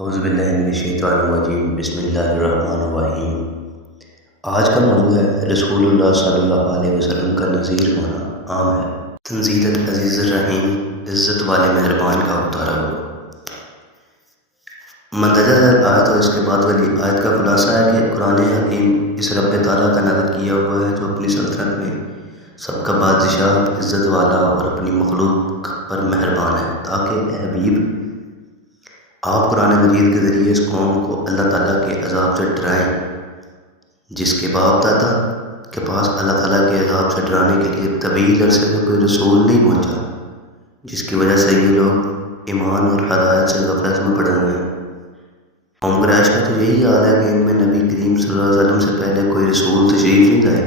اعوذ باللہ من الشیطان الرجیم بسم اللہ الرحمن الرحیم۔ آج کا موضوع ہے رسول اللہ صلی اللہ علیہ وسلم کا نذیر ہونا عام ہے۔ تنزیل العزیز الرحیم، عزت والے مہربان کا اتارا ہوا۔ مندرجہ ذیل آیت اور اس کے بعد والی آیت کا خلاصہ ہے کہ قرآن حکیم اس رب تعالیٰ کا نازل کیا ہوا ہے جو اپنی سلطنت میں سب کا بادشاہ، عزت والا اور اپنی مخلوق پر مہربان ہے، تاکہ اے حبیب آپ قرآن مجید کے ذریعے اس قوم کو اللہ تعالیٰ کے عذاب سے ڈرائیں جس کے باپ دادا کے پاس اللہ تعالیٰ کے عذاب سے ڈرانے کے لیے طویل عرصے میں کوئی رسول نہیں پہنچا، جس کی وجہ سے یہ لوگ ایمان اور ہدایت سے غفلت میں پڑے ہوئے ہیں۔ قوم قریش کا تو یہی حال ہے کہ ان میں نبی کریم صلی اللہ علیہ وسلم سے پہلے کوئی رسول تشریف نہیں لائے،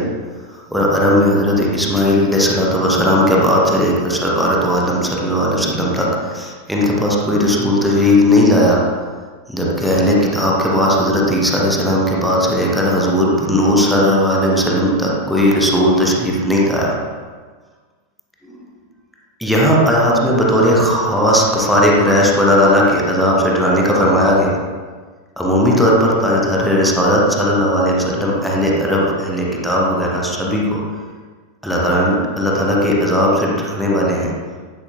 اور عرب میں حضرت اسماعیل علیہ السلام کے بعد سے لے کر سرکار دو عالم صلی اللہ علیہ وسلم تک ان کے پاس کوئی رسول تشریف نہیں لایا، جبکہ اہل کتاب کے پاس حضرت عیسیٰ علیہ السلام کے بعد سے لے کر حضور نور صلی اللہ علیہ وسلم تک کوئی رسول تشریف نہیں لایا۔ یہاں آیات میں بطور خاص کفار قریش کو اللہ تعالیٰ کے عذاب سے ڈرانے کا فرمایا گیا۔ عمومی طور پر تاجدار رسالت صلی اللہ علیہ وسلم اہل عرب، اہل کتاب وغیرہ سبھی کو اللہ تعالیٰ کے عذاب سے ڈرانے والے ہیں،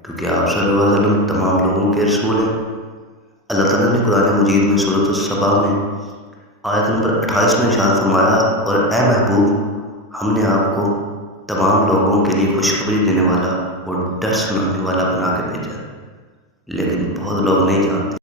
کیونکہ آپ صلی اللہ علیہ وسلم تمام لوگوں کے رسول ہیں۔ اللہ تعالیٰ نے قرآن مجید میں سورۃ السبا میں آیت نمبر 28 میں ارشاد فرمایا، اور اے محبوب ہم نے آپ کو تمام لوگوں کے لیے خوشخبری دینے والا اور ڈر سنانے والا بنا کے بھیجا، لیکن بہت لوگ نہیں جانتے۔